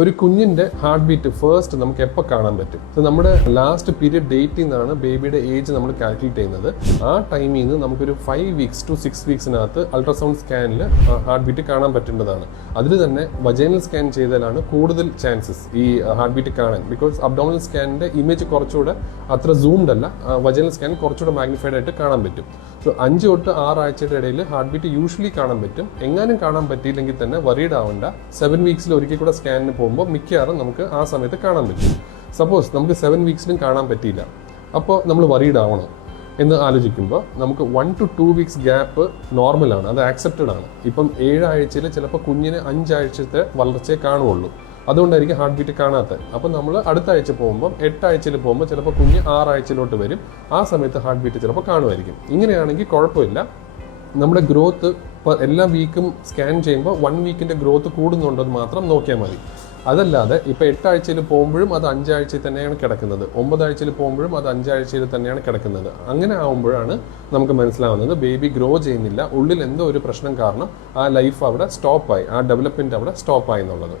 ഒരു കുഞ്ഞിന്റെ heart beat first നമുക്ക് എപ്പോൾ കാണാൻ പറ്റും? സോ നമ്മുടെ ലാസ്റ്റ് പീരിയഡ് ഡേറ്റിൽ നിന്നാണ് ബേബിയുടെ ഏജ് നമ്മൾ കാൽക്കുലേറ്റ് ചെയ്യുന്നത്. ആ ടൈമിൽ നിന്ന് നമുക്കൊരു 5 weeks to 6 weeksനകത്ത് അൾട്രാസൗണ്ട് സ്കാനിൽ ഹാർട്ട് ബീറ്റ് കാണാൻ പറ്റേണ്ടതാണ്. അതിൽ തന്നെ വജൈനൽ സ്കാൻ ചെയ്താലാണ് കൂടുതൽ ചാൻസസ് ഈ ഹാർട്ട് ബീറ്റ് കാണാൻ. ബിക്കോസ് അബ്ഡോമിനൽ സ്കാനിന്റെ ഇമേജ് കുറച്ചുകൂടെ അത്ര സൂംഡ് അല്ല, വജൈനൽ സ്കാൻ കുറച്ചുകൂടെ മാഗ്നിഫൈഡ് ആയിട്ട് കാണാൻ പറ്റും. സോ 5 തൊട്ട് 6 ആഴ്ചയുടെ ഇടയിൽ ഹാർട്ട് ബീറ്റ് യൂഷ്വലി കാണാൻ പറ്റും. എങ്ങാനും കാണാൻ പറ്റിയില്ലെങ്കിൽ തന്നെ വറീഡ് ആവണ്ട. 7 weeksൽ ഒരിക്കൽ കൂടെ സ്കാനിന് പോകുമ്പോൾ മിക്കവാറും നമുക്ക് ആ സമയത്ത് കാണാൻ പറ്റും. സപ്പോസ് നമുക്ക് 7 weeksലും കാണാൻ പറ്റിയില്ല, അപ്പോൾ നമ്മൾ വറീഡ് ആവണം എന്ന് ആലോചിക്കുമ്പോൾ നമുക്ക് 1 to 2 weeks ഗ്യാപ്പ് നോർമലാണ്, അത് ആക്സെപ്റ്റഡ് ആണ്. ഇപ്പം 7 ആഴ്ചയിൽ ചിലപ്പോൾ കുഞ്ഞിന് 5 ആഴ്ചത്തെ വളർച്ചയെ കാണുകയുള്ളൂ, അതുകൊണ്ടായിരിക്കും ഹാർട്ട് ബീറ്റ് കാണാത്തത്. അപ്പം നമ്മൾ അടുത്ത ആഴ്ച പോകുമ്പോൾ 8 ആഴ്ചയിൽ പോകുമ്പോൾ ചിലപ്പോൾ കുഞ്ഞ് 6 ആഴ്ചയിലോട്ട് വരും, ആ സമയത്ത് ഹാർട്ട് ബീറ്റ് ചിലപ്പോൾ കാണുമായിരിക്കും. ഇങ്ങനെയാണെങ്കിൽ കുഴപ്പമില്ല. നമ്മുടെ ഗ്രോത്ത് ഇപ്പോൾ എല്ലാ വീക്കും സ്കാൻ ചെയ്യുമ്പോൾ 1 വീക്കിൻ്റെ ഗ്രോത്ത് കൂടുന്നുണ്ടോ എന്ന് മാത്രം നോക്കിയാൽ മതി. അതല്ലാതെ ഇപ്പോൾ 8 ആഴ്ചയിൽ പോകുമ്പോഴും അത് 5 ആഴ്ചയിൽ തന്നെയാണ് കിടക്കുന്നത്, 9 ആഴ്ചയിൽ പോകുമ്പോഴും അത് 5 ആഴ്ചയിൽ തന്നെയാണ് കിടക്കുന്നത്. അങ്ങനെ ആകുമ്പോഴാണ് നമുക്ക് മനസ്സിലാവുന്നത് ബേബി ഗ്രോ ചെയ്യുന്നില്ല, ഉള്ളിൽ എന്തോ ഒരു പ്രശ്നം കാരണം ആ ലൈഫ് അവിടെ സ്റ്റോപ്പായി, ആ ഡെവലപ്മെൻറ്റ് അവിടെ സ്റ്റോപ്പായി എന്നുള്ളത്.